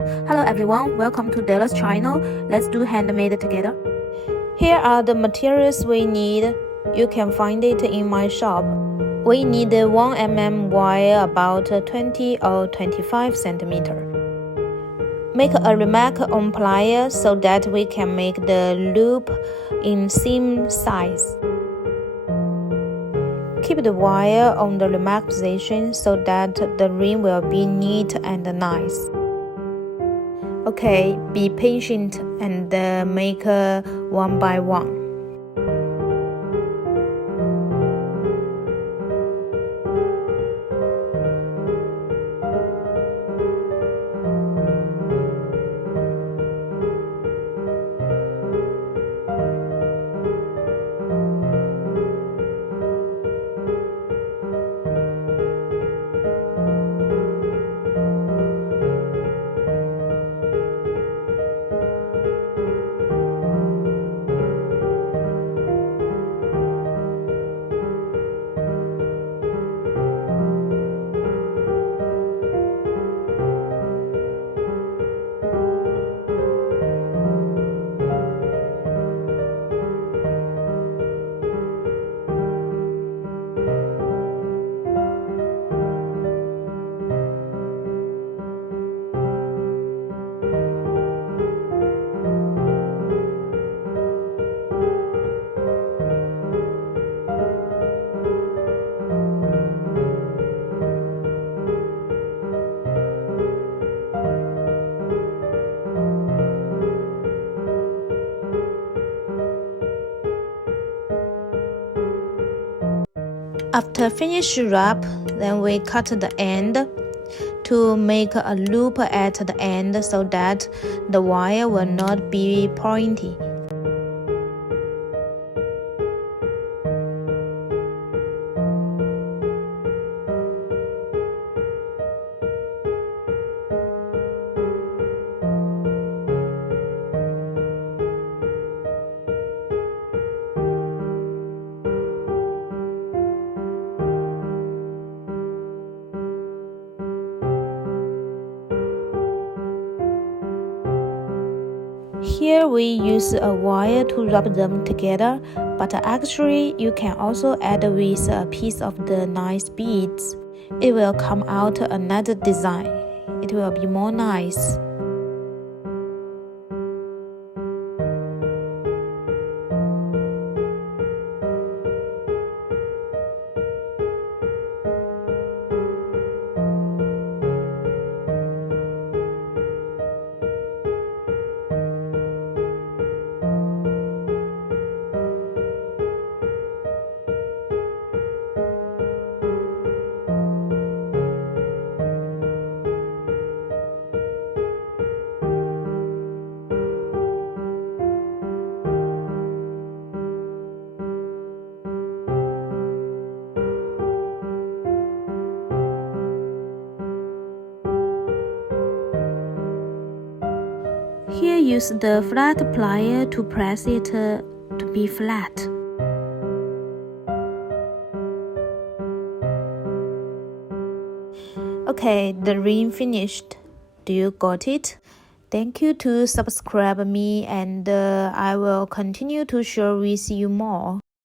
Hello everyone, welcome to Della's channel. Let's do handmade together. Here are the materials we need. You can find it in my shop. We need 1 mm wire about 20 or 25 cm. Make a remark on plier so that we can make the loop in same size. Keep the wire on the remark position so that the ring will be neat and nice. Okay, be patient and make one by one. After finish wrap, then we cut the end to make a loop at the end so that the wire will not be pointy. Here we use a wire to wrap them together, but actually you can also add with a piece of the nice beads. It will come out another design. It will be more nice. Here use the flat plier to press it to be flat. Okay, the ring finished. Do you got it? Thank you to subscribe me and I will continue to share with you more.